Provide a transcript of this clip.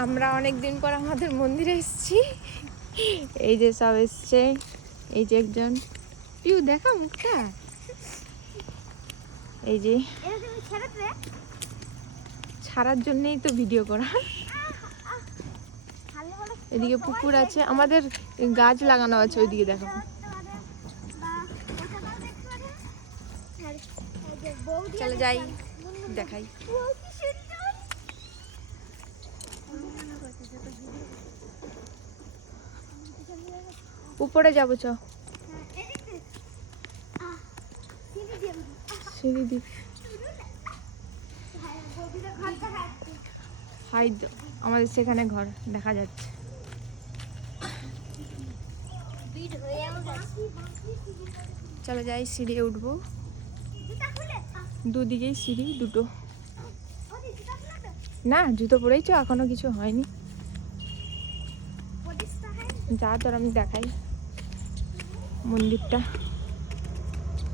আমরা অনেক দিন পর আমাদের মন্দিরে এসেছি। এই যে সব এসছে, এই যে একজন পিউ দেখা মুখটা, এই যে ছাড়ার জন্যই তো ভিডিও করা। এদিকে পুকুর আছে, আমাদের গাছ লাগানো আছে ওইদিকে দেখো। চলে যাই দেখাই। উপরে যাবো চ, সিঁড়ি দি হাইড, আমাদের সেখানে ঘর দেখা যাচ্ছে। চলে যাই, সিঁড়ি উঠবো, দুদিকেই সিঁড়ি দুটো। না জুতো পরেই তো, এখনো কিছু হয়নি। যা তোর আমি দেখাই মন্দিরটা।